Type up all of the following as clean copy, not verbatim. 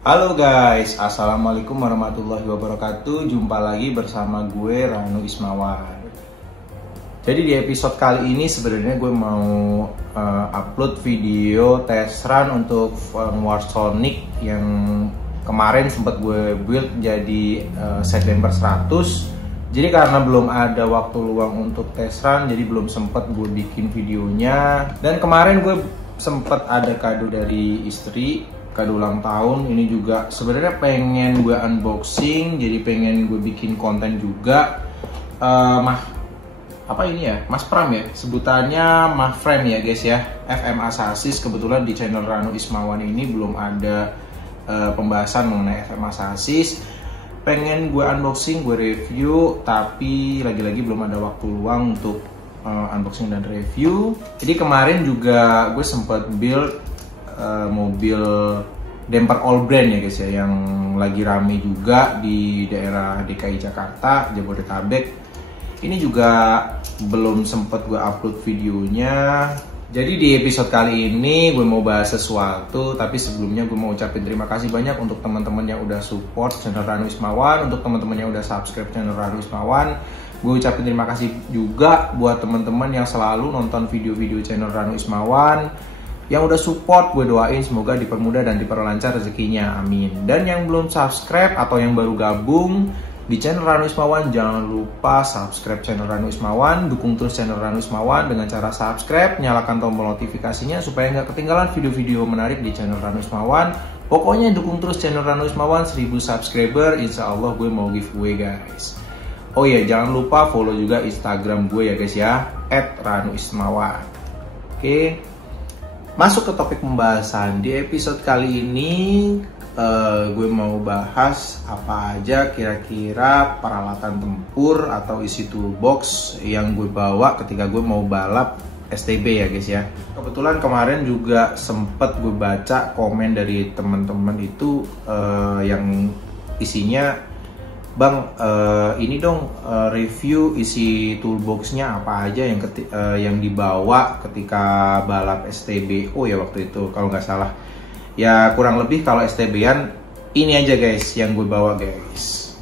Halo guys, assalamualaikum warahmatullahi wabarakatuh. Jumpa lagi bersama gue Ranu Ismawan. Jadi di episode kali ini sebenarnya gue mau upload video test run untuk Warsonic yang kemarin sempat gue build jadi set damper 100. Jadi karena belum ada waktu luang untuk test run, jadi belum sempat gue bikin videonya. Dan kemarin gue sempat ada kado dari istri, kado ulang tahun. Ini juga sebenarnya pengen gue unboxing, jadi pengen gue bikin konten juga. Apa ini ya, Mas Pram ya, sebutannya Mas Friend ya guys ya, FMA Sasis. Kebetulan di channel Ranu Ismawan ini belum ada pembahasan mengenai FMA Sasis. Pengen gue unboxing, gue review, tapi lagi-lagi belum ada waktu luang untuk unboxing dan review. Jadi kemarin juga gue sempat build mobil damper all brand ya guys ya, yang lagi rame juga di daerah DKI Jakarta, Jabodetabek. Ini juga belum sempat gue upload videonya. Jadi di episode kali ini gue mau bahas sesuatu, tapi sebelumnya gue mau ucapin terima kasih banyak untuk teman-teman yang udah support channel Ranu Ismawan, untuk teman-teman yang udah subscribe channel Ranu Ismawan. Gue ucapin terima kasih juga buat teman-teman yang selalu nonton video-video channel Ranu Ismawan, yang udah support. Gue doain semoga dipermudah dan diperlancar rezekinya, amin. Dan yang belum subscribe atau yang baru gabung di channel Ranu Ismawan, jangan lupa subscribe channel Ranu Ismawan, dukung terus channel Ranu Ismawan dengan cara subscribe, nyalakan tombol notifikasinya supaya nggak ketinggalan video-video menarik di channel Ranu Ismawan. Pokoknya dukung terus channel Ranu Ismawan, 1000 subscriber, insya Allah gue mau giveaway guys. Oh iya, jangan lupa follow juga Instagram gue ya guys ya, @ranuismawan. Oke, masuk ke topik pembahasan. Di episode kali ini gue mau bahas apa aja kira-kira peralatan tempur atau isi toolbox yang gue bawa ketika gue mau balap STB ya guys ya. Kebetulan kemarin juga sempet gue baca komen dari teman-teman itu yang isinya, Bang, ini dong review isi toolboxnya apa aja yang dibawa ketika balap STBO ya waktu itu kalau nggak salah. Ya kurang lebih kalau STB-an ini aja guys yang gue bawa guys.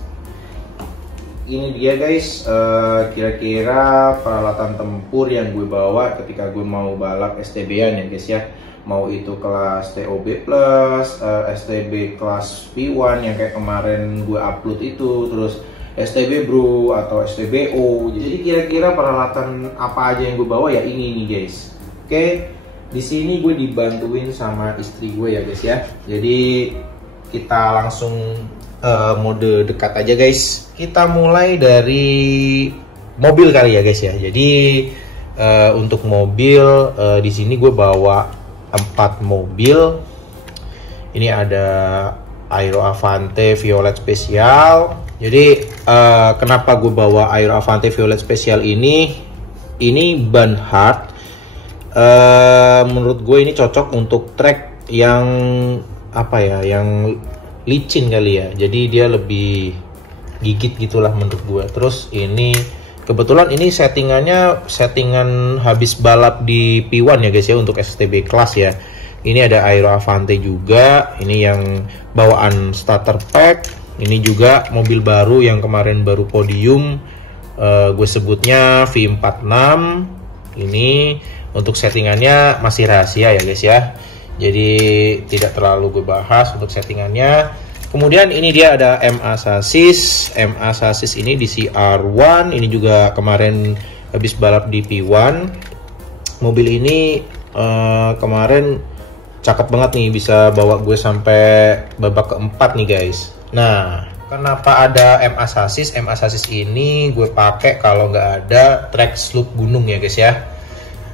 Ini dia guys, kira-kira peralatan tempur yang gue bawa ketika gue mau balap STB-an ya guys ya. Mau itu kelas TOB plus, STB kelas P1 yang kayak kemarin gue upload itu, terus STB Bro atau STBO. Jadi kira-kira peralatan apa aja yang gue bawa ya ini nih guys. Oke, di sini gue dibantuin sama istri gue ya guys ya. Jadi kita langsung mode dekat aja guys. Kita mulai dari mobil kali ya guys ya. Jadi untuk mobil di sini gue bawa 4 mobil. Ini ada Aero Avante Violet Special. Jadi kenapa gue bawa Aero Avante Violet Special ini ban hard. Menurut gue ini cocok untuk track yang apa ya, yang licin kali ya. Jadi dia lebih gigit gitulah menurut gue. Terus ini kebetulan ini settingan habis balap di P1 ya guys ya, untuk STB kelas ya. Ini ada Aero Avante juga. Ini yang bawaan starter pack. Ini juga mobil baru yang kemarin baru podium. Gue sebutnya V46. Ini untuk settingannya masih rahasia ya guys ya. Jadi tidak terlalu gue bahas untuk settingannya. Kemudian ini dia ada MA Sasis. MA Sasis ini di CR1. Ini juga kemarin habis balap di P1. Mobil ini kemarin cakep banget nih, bisa bawa gue sampai babak keempat nih guys. Nah, kenapa ada MA Sasis? MA Sasis ini gue pakai kalau nggak ada track slope gunung ya guys ya.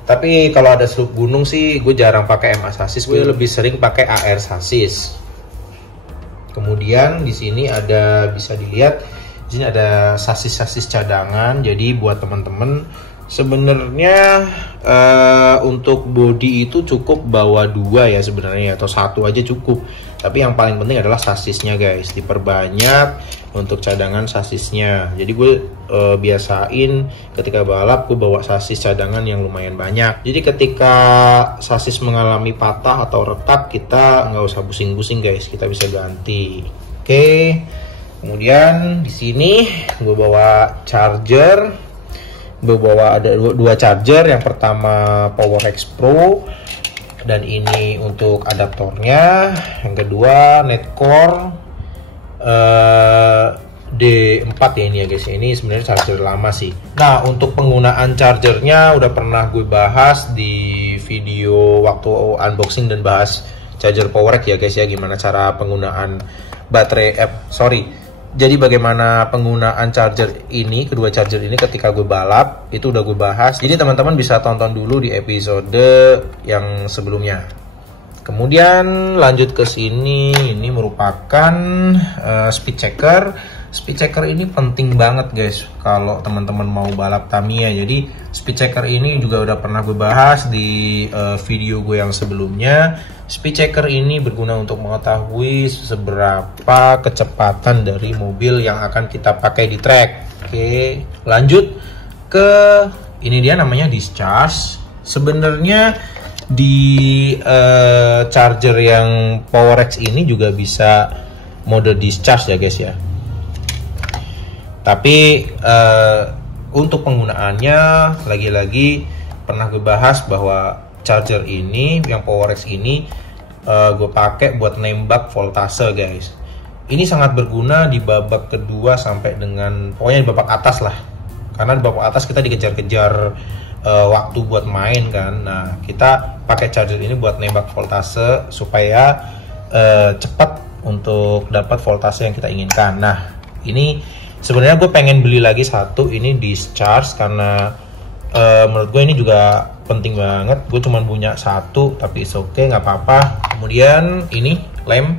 Tapi kalau ada slope gunung sih gue jarang pakai MA Sasis, gue lebih sering pakai AR Sasis. Kemudian di sini ada, bisa dilihat di sini ada sasis-sasis cadangan. Jadi buat teman-teman sebenarnya untuk body itu cukup bawa 2 ya sebenarnya, atau 1 aja cukup. Tapi yang paling penting adalah sasisnya guys, diperbanyak untuk cadangan sasisnya. Jadi gue biasain ketika balap gue bawa sasis cadangan yang lumayan banyak. Jadi ketika sasis mengalami patah atau retak, kita nggak usah pusing-pusing guys, kita bisa ganti. Oke, kemudian di sini gue bawa charger. Gue bawa ada dua charger. Yang pertama PowerX Pro, dan ini untuk adaptornya. Yang kedua Netcore D4 ya ini ya guys. Ini sebenarnya charger lama sih. Nah, untuk penggunaan chargernya udah pernah gue bahas di video waktu unboxing dan bahas charger PowerX ya guys ya, gimana cara penggunaan baterai jadi bagaimana penggunaan charger ini, kedua charger ini ketika gue balap, itu udah gue bahas. Jadi teman-teman bisa tonton dulu di episode yang sebelumnya. Kemudian lanjut ke sini, ini merupakan speed checker. Speed checker ini penting banget guys kalau teman-teman mau balap Tamiya. Jadi speed checker ini juga udah pernah gue bahas di video gue yang sebelumnya. Speed checker ini berguna untuk mengetahui seberapa kecepatan dari mobil yang akan kita pakai di track. Oke, lanjut ke ini, dia namanya discharge. Sebenarnya di charger yang PowerX ini juga bisa mode discharge ya guys ya. Tapi untuk penggunaannya lagi-lagi pernah gue bahas bahwa charger ini yang PowerX ini gue pakai buat nembak voltase guys. Ini sangat berguna di babak kedua sampai dengan pokoknya di babak atas lah. Karena di babak atas kita dikejar-kejar waktu buat main kan. Nah, kita pakai charger ini buat nembak voltase supaya cepat untuk dapat voltase yang kita inginkan. Nah, ini sebenarnya gue pengen beli lagi satu ini discharge karena menurut gue ini juga penting banget. Gue cuma punya satu, tapi it's okay, nggak apa-apa. Kemudian ini lem.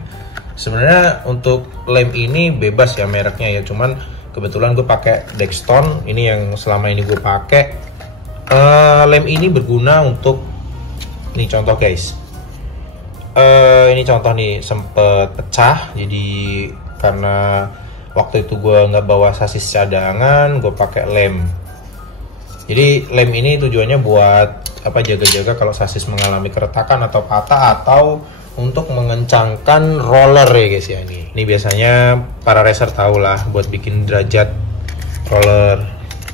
Sebenarnya untuk lem ini bebas ya mereknya ya, cuman kebetulan gue pakai Dexton. Ini yang selama ini gue pakai. Lem ini berguna untuk ini contoh guys. Ini contoh nih sempet pecah, jadi karena waktu itu gue nggak bawa sasis cadangan, gue pakai lem. Jadi lem ini tujuannya buat apa, jaga-jaga kalau sasis mengalami keretakan atau patah, atau untuk mengencangkan roller ya guys ya. Ini biasanya para racer tahu lah buat bikin derajat roller.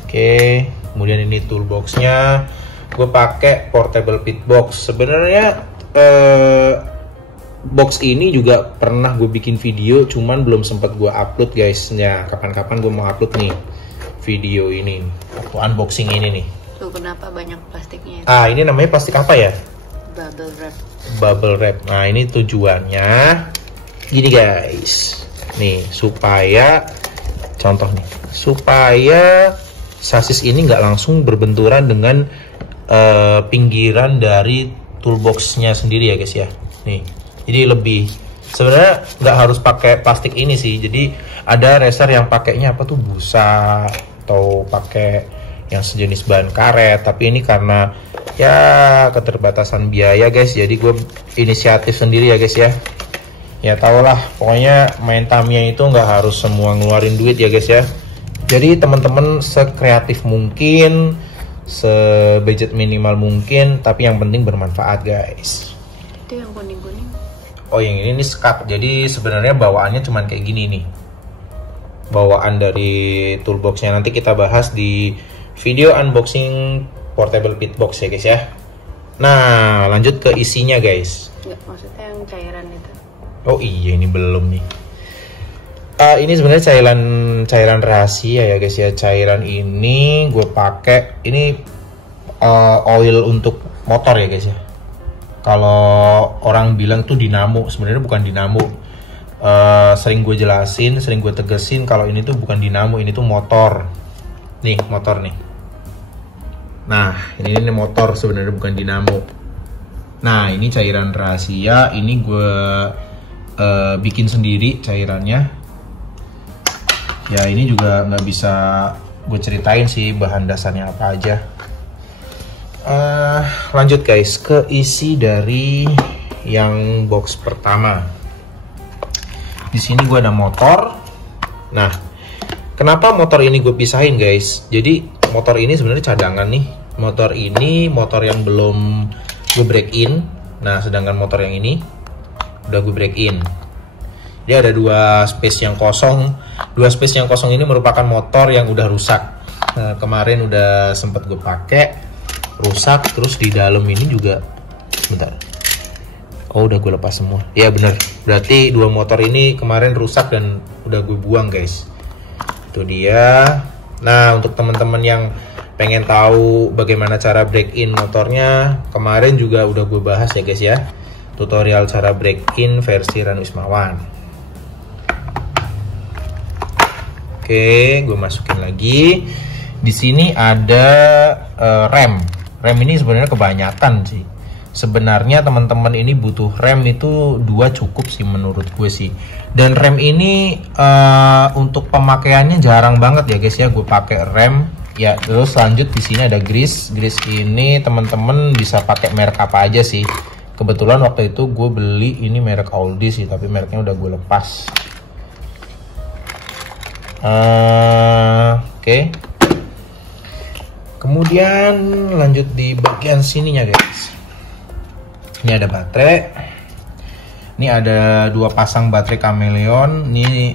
Oke, kemudian ini toolboxnya, gue pakai portable pit box. Sebenarnya box ini juga pernah gue bikin video, cuman belum sempat gue upload guys. Ya kapan-kapan gue mau upload nih video ini waktu unboxing ini nih. Tuh kenapa banyak plastiknya? Ini namanya plastik apa ya? Bubble wrap. Bubble wrap. Nah, ini tujuannya gini guys. Nih, supaya contoh nih, supaya sasis ini nggak langsung berbenturan dengan pinggiran dari toolboxnya sendiri ya guys ya. Nih, jadi lebih sebenarnya nggak harus pakai plastik ini sih. Jadi ada racer yang pakainya apa tuh, busa atau pakai yang sejenis bahan karet. Tapi ini karena ya keterbatasan biaya guys, jadi gue inisiatif sendiri ya guys ya. Ya tau lah, pokoknya main Tamiya itu nggak harus semua ngeluarin duit ya guys ya. Jadi teman-teman sekreatif mungkin, sebudget minimal mungkin, tapi yang penting bermanfaat guys. Itu yang kuning-kuning. Oh, yang ini skat. Jadi sebenarnya bawaannya cuman kayak gini nih. Bawaan dari toolboxnya nanti kita bahas di video unboxing portable pit box ya guys ya. Nah, lanjut ke isinya guys. Enggak, maksudnya yang cairan itu. Oh iya, ini belum nih. Ini sebenarnya cairan rahasia ya guys ya. Cairan ini gue pakai ini oil untuk motor ya guys ya. Kalau orang bilang tuh dinamo, sebenarnya bukan dinamo. Sering gue jelasin, sering gue tegesin kalau ini tuh bukan dinamo, ini tuh motor. Nih, motor nih. Nah, ini motor sebenarnya bukan dinamo. Nah, ini cairan rahasia, ini gue bikin sendiri cairannya. Ya, ini juga nggak bisa gue ceritain sih bahan dasarnya apa aja. Lanjut guys ke isi dari yang box pertama. Di sini gue ada motor. Nah, kenapa motor ini gue pisahin guys? Jadi motor ini sebenarnya cadangan nih. Motor ini motor yang belum gue break in. Nah, sedangkan motor yang ini udah gue break in. Dia ada dua space yang kosong. Dua space yang kosong ini merupakan motor yang udah rusak. Nah, kemarin udah sempet gue pakai, rusak. Terus di dalam ini juga, bentar. Oh, udah gue lepas semua. Ya bener. Berarti dua motor ini kemarin rusak dan udah gue buang guys. Itu dia. Nah, untuk teman-teman yang pengen tahu bagaimana cara break in motornya, kemarin juga udah gue bahas ya guys ya. Tutorial cara break in versi Ranu Ismawan. Oke, gue masukin lagi. Di sini ada rem. Rem ini sebenarnya kebanyakan sih. Sebenarnya teman-teman ini butuh rem itu 2 cukup sih menurut gue sih. Dan rem ini untuk pemakaiannya jarang banget ya guys ya. Gue pakai rem. Ya, terus lanjut di sini ada grease. Grease ini teman-teman bisa pakai merek apa aja sih. Kebetulan waktu itu gue beli ini merek Aldi sih, tapi mereknya udah gue lepas. Oke. Kemudian lanjut di bagian sininya guys. Ini ada baterai. Ini ada 2 pasang baterai Chameleon. Ini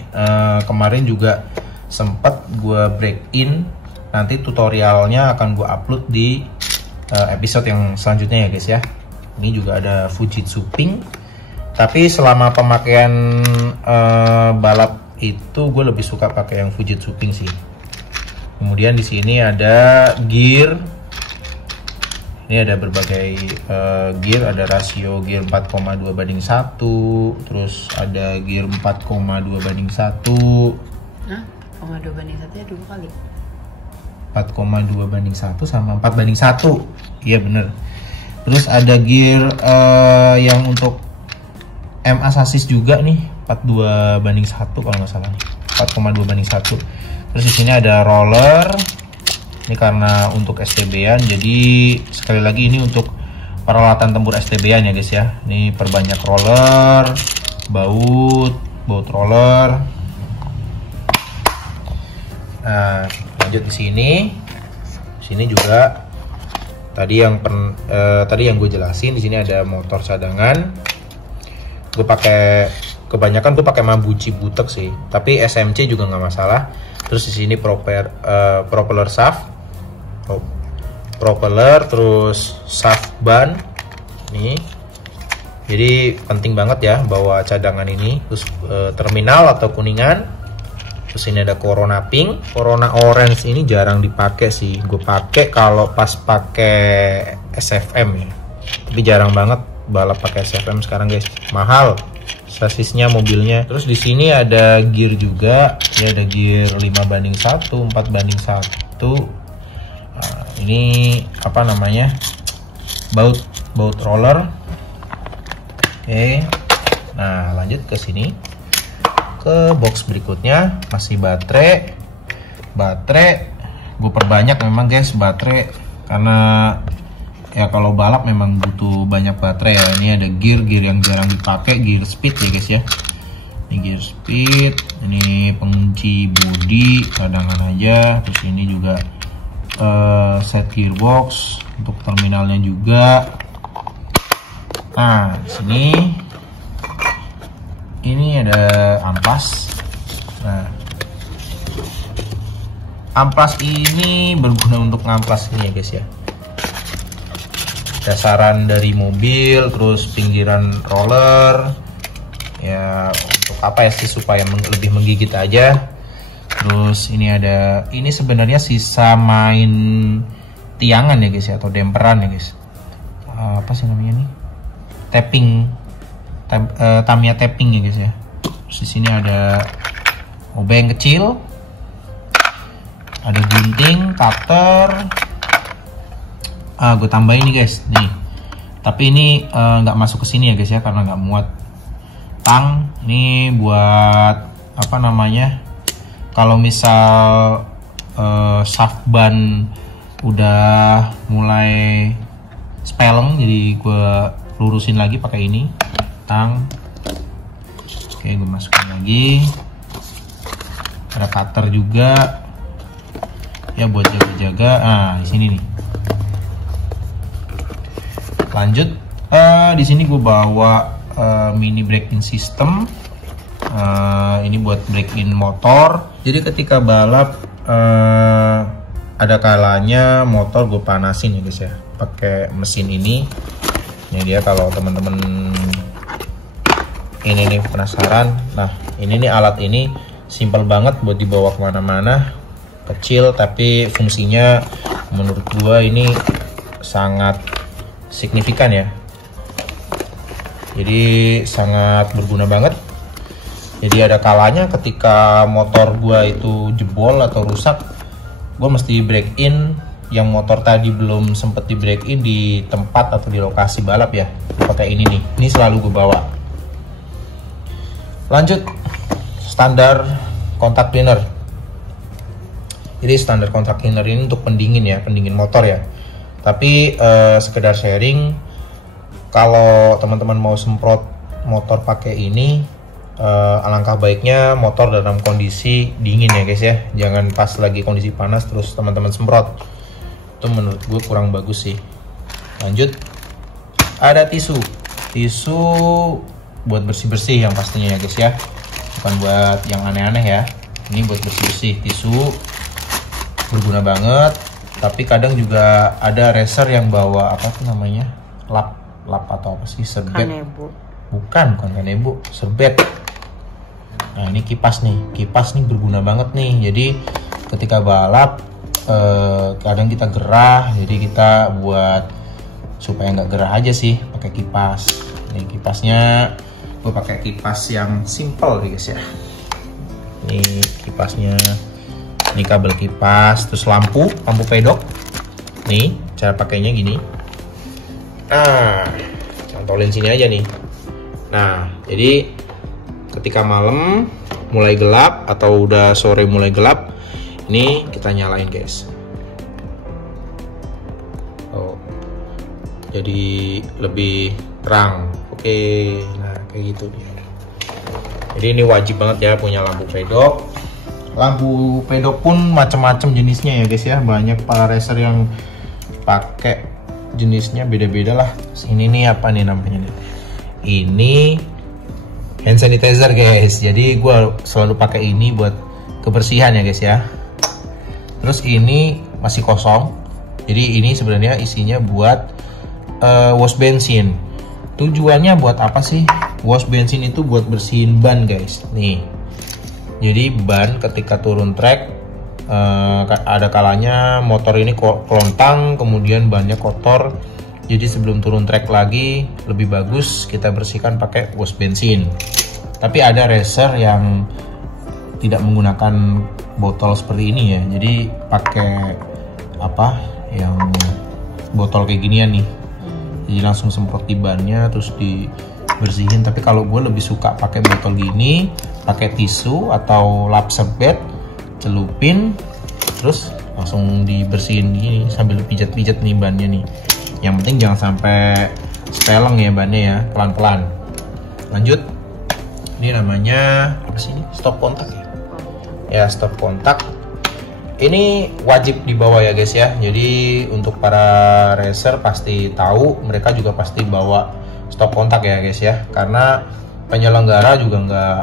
kemarin juga sempet gue break in. Nanti tutorialnya akan gue upload di episode yang selanjutnya ya guys ya. Ini juga ada Fujitsu Pink. Tapi selama pemakaian balap itu gue lebih suka pakai yang Fujitsu Pink sih. Kemudian di sini ada gear. Ini ada berbagai gear, ada rasio gear 4,2:1, terus ada gear 4,2:1. Hah? 4,2:1 ya 2 kali? 4,2:1 sama 4:1. Iya bener. Terus ada gear yang untuk MA Sasis juga nih, 4,2:1 kalau nggak salah nih. 4,2:1. Terus di sini ada roller. Ini karena untuk STB-an, jadi sekali lagi ini untuk peralatan tempur STB-an ya guys ya. Ini perbanyak roller, baut roller. Nah, lanjut di sini. Sini juga tadi yang gue jelasin, di sini ada motor cadangan. Gue pakai kebanyakan gue pakai Mabuchi butek sih, tapi SMC juga nggak masalah. Terus di sini propeller shaft. Propeller, terus shaft ban nih. Jadi penting banget ya bawa cadangan ini. Terus terminal atau kuningan. Terus ini ada Corona Pink. Corona Orange ini jarang dipakai sih. Gue pakai kalau pas pakai SFM ya. Tapi jarang banget balap pakai SFM sekarang guys. Mahal sasisnya mobilnya. Terus di sini ada gear juga. Ini ada gear 5:1, 4:1. Ini apa namanya, baut roller. Oke. Nah, lanjut ke sini, ke box berikutnya. Masih baterai gue perbanyak memang guys baterai, karena ya kalau balap memang butuh banyak baterai ya. Ini ada gear yang jarang dipakai, gear speed ya guys ya. Ini gear speed, ini pengunci bodi cadangan aja. Terus ini juga set gearbox untuk terminalnya juga. Nah, sini ini ada amplas. Nah, amplas ini berguna untuk ngamplas ini ya guys ya. Dasaran dari mobil, terus pinggiran roller. Ya untuk apa ya sih, supaya lebih menggigit aja. Terus ini ada, ini sebenarnya sisa main tiangan ya guys ya, atau demperan ya guys. Apa sih namanya nih? Tapping, Tamiya tapping ya guys ya. Terus di sini ada obeng kecil, ada gunting, cutter. Gue tambahin nih guys, nih. Tapi ini nggak masuk ke sini ya guys ya, karena nggak muat. Tang, ini buat apa namanya? Kalau misal shaft ban udah mulai speleng, jadi gue lurusin lagi pakai ini tang. Oke, gue masukin lagi. Ada cutter juga ya buat jaga-jaga. Di sini nih. Lanjut, di sini gue bawa mini break-in system. Ini buat break-in motor. Jadi ketika balap ada kalanya motor gue panasin ya guys ya, pakai mesin ini. Ini dia kalau teman-teman ini nih penasaran. Nah ini nih alat ini simpel banget buat dibawa kemana-mana, kecil tapi fungsinya menurut gua ini sangat signifikan ya. Jadi sangat berguna banget. Jadi ada kalanya ketika motor gua itu jebol atau rusak, gua mesti break in. Yang motor tadi belum sempet di break in di tempat atau di lokasi balap ya, pakai ini nih. Ini selalu gue bawa. Lanjut, standar kontak cleaner. Jadi standar kontak cleaner ini untuk pendingin ya, pendingin motor ya. Tapi sekedar sharing, kalau teman-teman mau semprot motor pakai ini, alangkah baiknya motor dalam kondisi dingin ya guys ya. Jangan pas lagi kondisi panas terus teman-teman semprot. Itu menurut gue kurang bagus sih. Lanjut, ada tisu buat bersih-bersih yang pastinya ya guys ya, bukan buat yang aneh-aneh ya. Ini buat bersih-bersih. Tisu berguna banget. Tapi kadang juga ada racer yang bawa apa tuh namanya, lap atau apa sih, serbet. Kanebo. Bukan kanebo, serbet. Nah ini kipas nih berguna banget nih. Jadi ketika balap kadang kita gerah, jadi kita buat supaya nggak gerah aja sih pakai kipas. Ini kipasnya gue pakai kipas yang simple nih guys ya. Ini kipasnya, ini kabel kipas, terus lampu pedok. Nih cara pakainya gini. Nah cantolin sini aja nih. Nah jadi ketika malam mulai gelap atau udah sore mulai gelap, ini kita nyalain guys. Jadi lebih terang. Oke, nah kayak gitu dia. Jadi ini wajib banget ya punya lampu pedok. Lampu pedok pun macam-macam jenisnya ya guys ya. Banyak para racer yang pakai jenisnya beda-beda lah. Ini nih apa nih namanya nih? Ini hand sanitizer guys. Jadi gue selalu pakai ini buat kebersihan ya guys ya. Terus ini masih kosong. Jadi ini sebenarnya isinya buat wash bensin. Tujuannya buat apa sih? Wash bensin itu buat bersihin ban guys. Nih. Jadi ban ketika turun trek, ada kalanya motor ini kelontang, kemudian bannya kotor. Jadi sebelum turun trek lagi lebih bagus kita bersihkan pakai wash bensin. Tapi ada racer yang tidak menggunakan botol seperti ini ya. Jadi pakai apa? Yang botol kayak ginian nih. Jadi langsung semprot di bannya terus dibersihin. Tapi kalau gue lebih suka pakai botol gini, pakai tisu atau lap serbet, celupin, terus langsung dibersihin gini sambil pijat-pijat nih bannya nih. Yang penting jangan sampai speleng ya bannya ya, pelan-pelan. Lanjut, ini namanya apa sih ini? Stop kontak ya? Ya stop kontak. Ini wajib dibawa ya guys ya. Jadi untuk para racer pasti tahu, mereka juga pasti bawa stop kontak ya guys ya. Karena penyelenggara juga nggak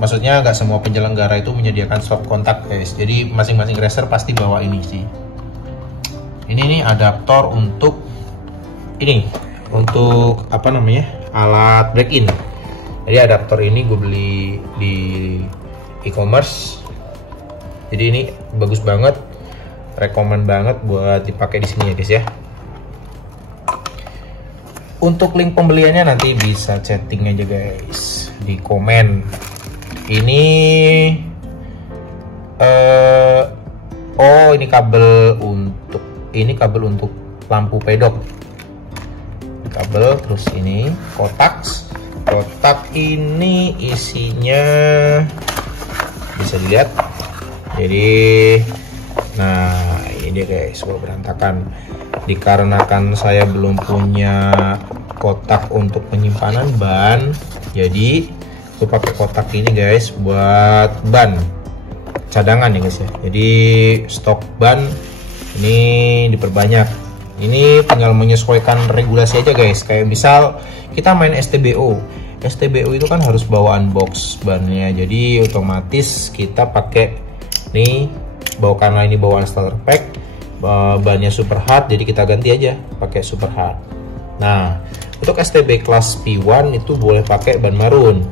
maksudnya nggak semua penyelenggara itu menyediakan stop kontak guys. Jadi masing-masing racer pasti bawa ini sih. Ini nih adaptor untuk ini, untuk apa namanya, alat break in. Jadi adaptor ini gue beli di e-commerce. Jadi ini bagus banget, rekomen banget buat dipakai di sini ya guys ya. Untuk link pembeliannya nanti bisa chatting aja guys di komen. Ini ini kabel untuk lampu pedok. Kabel, terus ini kotak ini isinya bisa dilihat. Jadi nah ini dia guys, berantakan dikarenakan saya belum punya kotak untuk penyimpanan ban. Jadi gue pakai kotak ini guys buat ban cadangan ya guys ya. Jadi stok ban ini diperbanyak. Ini tinggal menyesuaikan regulasi aja guys. Kayak misal kita main STBO. STBO itu kan harus bawaan box bannya. Jadi otomatis kita pakai nih karena ini bawaan starter pack, bannya super hard, jadi kita ganti aja pakai super hard. Nah, untuk STB kelas P1 itu boleh pakai ban marun.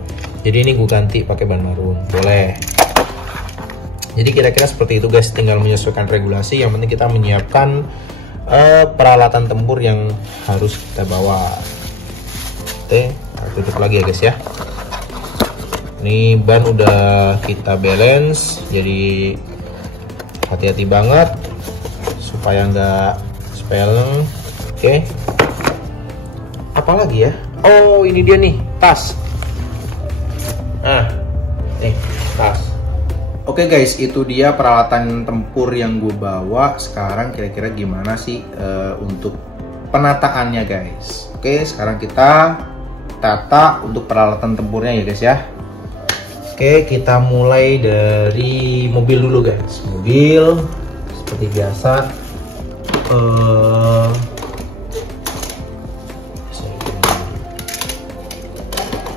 Jadi ini gue ganti pakai ban marun, boleh. Jadi kira-kira seperti itu guys, tinggal menyesuaikan regulasi. Yang penting kita menyiapkan peralatan tempur yang harus kita bawa. Oke, tutup lagi ya guys ya. Ini ban udah kita balance, jadi hati-hati banget supaya nggak spelling. Oke. Apalagi ya? Oh, ini dia nih, tas. Nah, nih tas. Oke guys, itu dia peralatan tempur yang gue bawa. Sekarang kira-kira gimana sih untuk penataannya guys? Oke, sekarang kita tata untuk peralatan tempurnya ya guys ya. Oke, kita mulai dari mobil dulu guys. Mobil seperti biasa.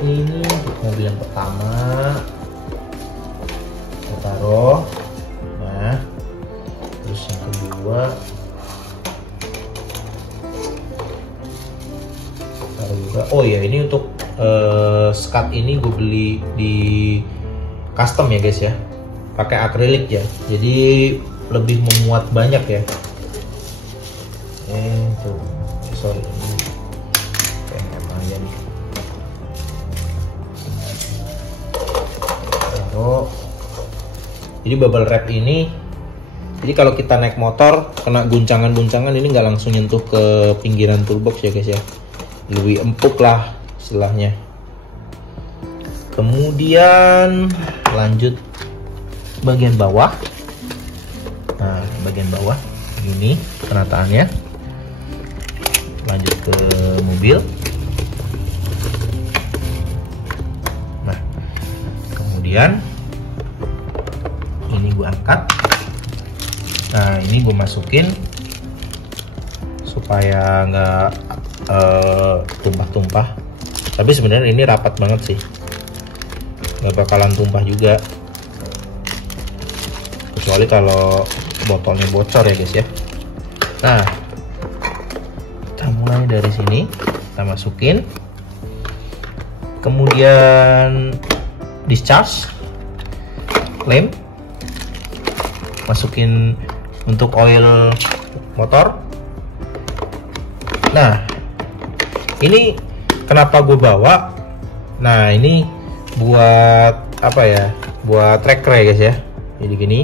Ini mobil yang pertama. Taruh, nah, terus yang kedua taruh juga. Oh ya, ini untuk skat ini gue beli di custom ya guys ya, pakai akrilik ya, jadi lebih memuat banyak ya. Tuh, sorry, kayak aja nih. Taruh. Jadi bubble wrap ini, jadi kalau kita naik motor kena guncangan-guncangan ini nggak langsung nyentuh ke pinggiran toolbox ya guys ya, lebih empuk lah istilahnya. Kemudian lanjut bagian bawah. Nah, bagian bawah ini penataannya. Lanjut ke mobil. Nah, kemudian ini gue angkat. Nah, ini gue masukin supaya nggak tumpah-tumpah. Tapi sebenarnya ini rapat banget sih, nggak bakalan tumpah juga, kecuali kalau botolnya bocor ya guys ya. Nah, kita mulai dari sini, kita masukin. Kemudian discharge, lem, masukin untuk oil motor. Nah, ini kenapa gue bawa? Nah, ini buat apa ya? Buat tracker ya guys ya. Jadi gini,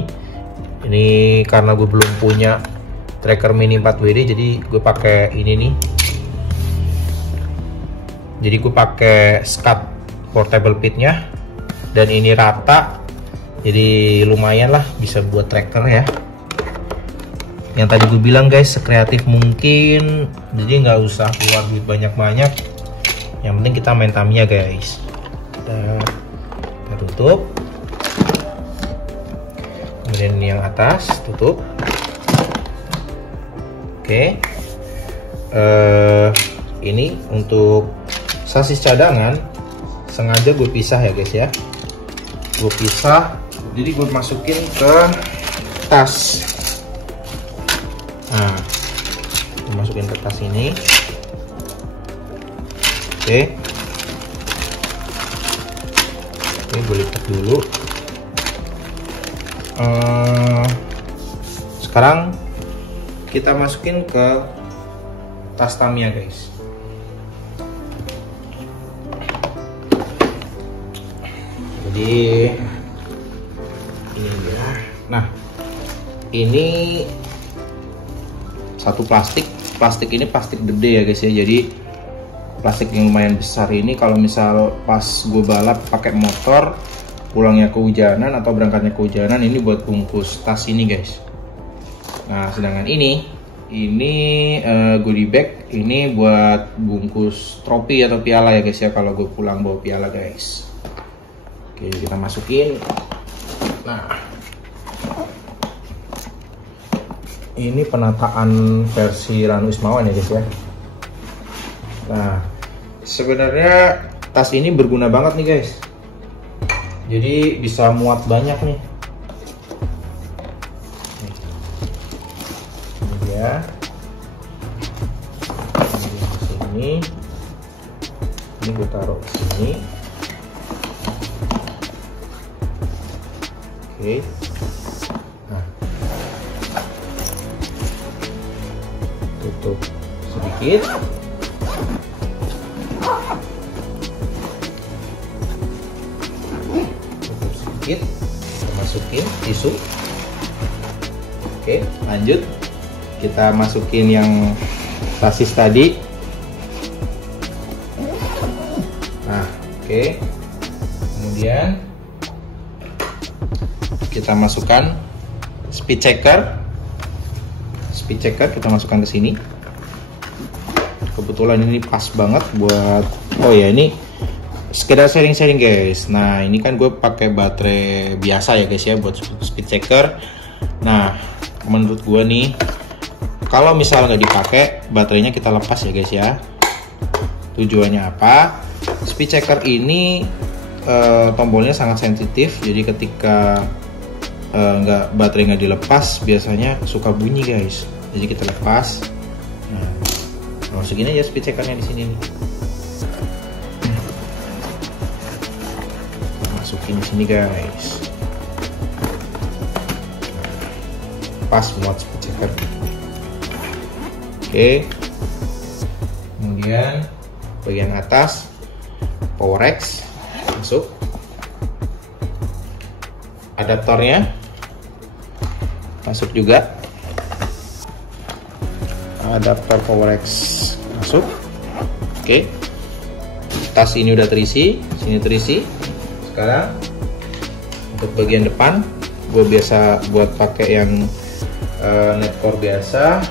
ini karena gue belum punya tracker mini 4WD, jadi gue pakai ini nih. Jadi gue pakai skat portable pitnya, dan ini rata. Jadi lumayan lah, bisa buat tracker ya. Yang tadi gue bilang guys, sekreatif mungkin, jadi nggak usah keluar duit banyak-banyak. Yang penting kita main Tamiya guys. Kita tutup. Kemudian ini yang atas tutup. Oke. Ini untuk sasis cadangan sengaja gue pisah ya guys ya. Gue pisah. Jadi gue masukin ke tas. Nah, gue masukin ke tas ini. Oke. Ini gue lipat dulu. Sekarang kita masukin ke tas Tamiya guys. Jadi ini dia. Nah, ini satu plastik ini plastik gede ya guys ya. Jadi plastik yang lumayan besar ini kalau misal pas gue balap pakai motor, pulangnya kehujanan atau berangkatnya kehujanan, ini buat bungkus tas ini guys. Nah, sedangkan ini Ini goodie bag, ini buat bungkus trofi atau piala ya guys ya, kalau gue pulang bawa piala guys. Oke, kita masukin. Nah, ini penataan versi Ranu Ismawan ya guys ya. Nah, sebenarnya tas ini berguna banget nih guys. Jadi bisa muat banyak nih. Ya, ini gue taruh di sini. Oke. Nah, tutup sedikit. Tutup sedikit. Kita masukin tisu. Oke, lanjut. Kita masukin yang sasis tadi. Nah, oke. Kemudian kita masukkan speed checker. Speed checker kita masukkan ke sini. Kebetulan ini pas banget buat, oh ya, ini sekedar sharing-sharing guys. Nah, ini kan gue pakai baterai biasa ya guys ya buat speed checker. Nah, menurut gue nih, kalau misalnya nggak dipakai, baterainya kita lepas ya guys ya. Tujuannya apa? Speed checker ini tombolnya sangat sensitif, jadi ketika baterai nggak dilepas, biasanya suka bunyi guys. Jadi kita lepas. Nah, masukin aja speed checkernya di sini nih. Masukin di sini guys. Pas muat speed checker. Oke, kemudian bagian atas Powerex masuk, adaptornya masuk juga, adaptor Powerex masuk. Oke, tas ini udah terisi, sini terisi. Sekarang untuk bagian depan, gue biasa buat pakai yang netcore biasa.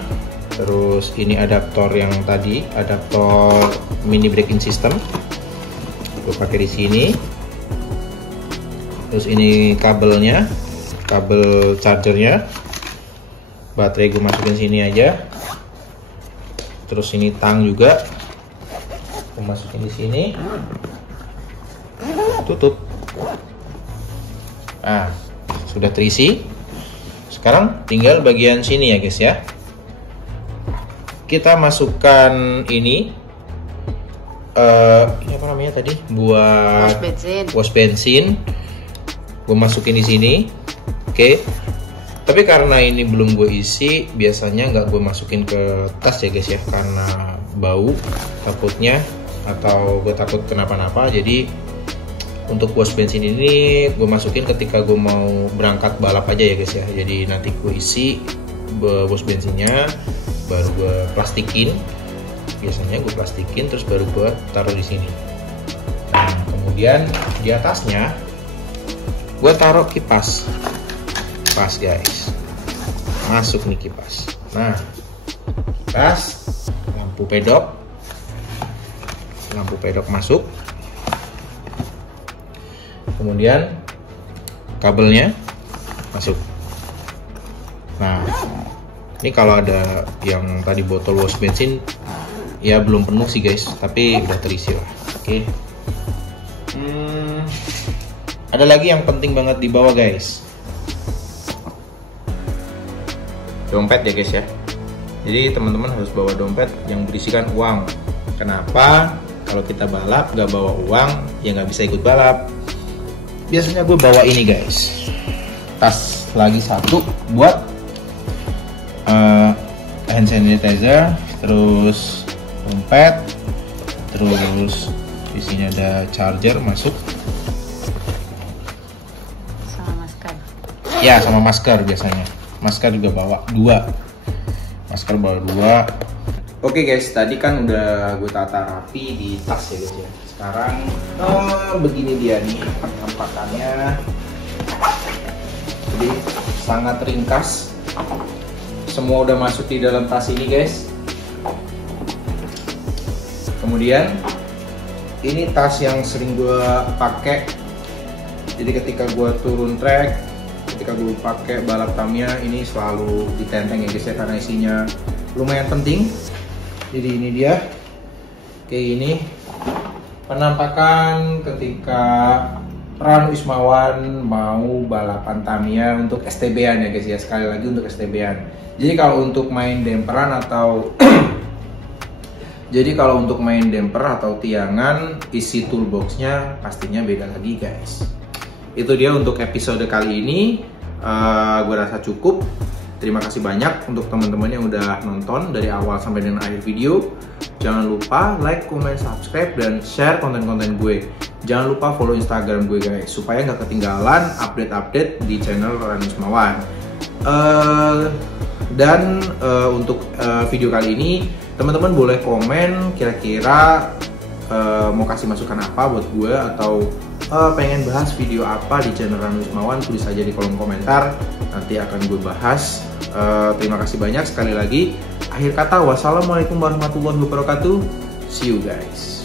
Terus ini adaptor yang tadi, adaptor mini break-in system, gue pakai di sini. Terus ini kabelnya, kabel chargernya, baterai gue masukin sini aja. Terus ini tang juga, gue masukin di sini. Tutup. Nah, sudah terisi. Sekarang tinggal bagian sini ya guys ya. Kita masukkan ini apa namanya tadi, buat wash bensin. Gue masukin di sini. Oke. Tapi karena ini belum gue isi, biasanya nggak gue masukin ke tas ya guys ya, karena bau takutnya, atau gue takut kenapa-napa. Jadi untuk wash bensin ini gue masukin ketika gue mau berangkat balap aja ya guys ya. Jadi nanti gue isi wash bensinnya, baru gue plastikin. Biasanya gue plastikin terus baru gue taruh di sini. Nah, kemudian di atasnya gue taruh kipas. Kipas guys, masuk nih kipas. Nah, kipas, lampu pedok masuk. Kemudian kabelnya masuk. Nah, ini kalau ada yang tadi botol wash bensin ya belum penuh sih guys, tapi udah terisi lah. Oke. Ada lagi yang penting banget di bawah guys, dompet ya guys ya. Jadi teman-teman harus bawa dompet yang berisikan uang. Kenapa? Kalau kita balap gak bawa uang ya nggak bisa ikut balap. Biasanya gue bawa ini guys, tas lagi satu buat hand sanitizer, terus dompet, terus di sini ada charger masuk, sama masker. Ya, sama masker biasanya. Masker juga bawa 2. Masker bawa 2. Oke guys, tadi kan udah gue tata rapi di tas ya guys ya. Sekarang begini dia nih penampakannya. Jadi sangat ringkas, semua udah masuk di dalam tas ini guys. Kemudian ini tas yang sering gue pakai. Jadi ketika gue turun track, ketika gue pakai balap Tamiya, ini selalu ditenteng ya guys ya, karena isinya lumayan penting. Jadi ini dia, kayak ini penampakan ketika Ranu Ismawan mau balapan Tamiya untuk STB-an ya guys ya, sekali lagi untuk STB-an. Jadi kalau untuk main demperan atau atau tiangan, isi toolboxnya pastinya beda lagi guys. Itu dia untuk episode kali ini. Gue rasa cukup. Terima kasih banyak untuk teman-teman yang udah nonton dari awal sampai dengan akhir video. Jangan lupa like, comment, subscribe, dan share konten-konten gue. Jangan lupa follow Instagram gue guys, supaya nggak ketinggalan update-update di channel Ranu Ismawan. Untuk video kali ini, teman-teman boleh komen kira-kira mau kasih masukan apa buat gue, atau pengen bahas video apa di channel Ranu Ismawan, tulis aja di kolom komentar, nanti akan gue bahas. Terima kasih banyak sekali lagi. Akhir kata, wassalamualaikum warahmatullahi wabarakatuh. See you guys.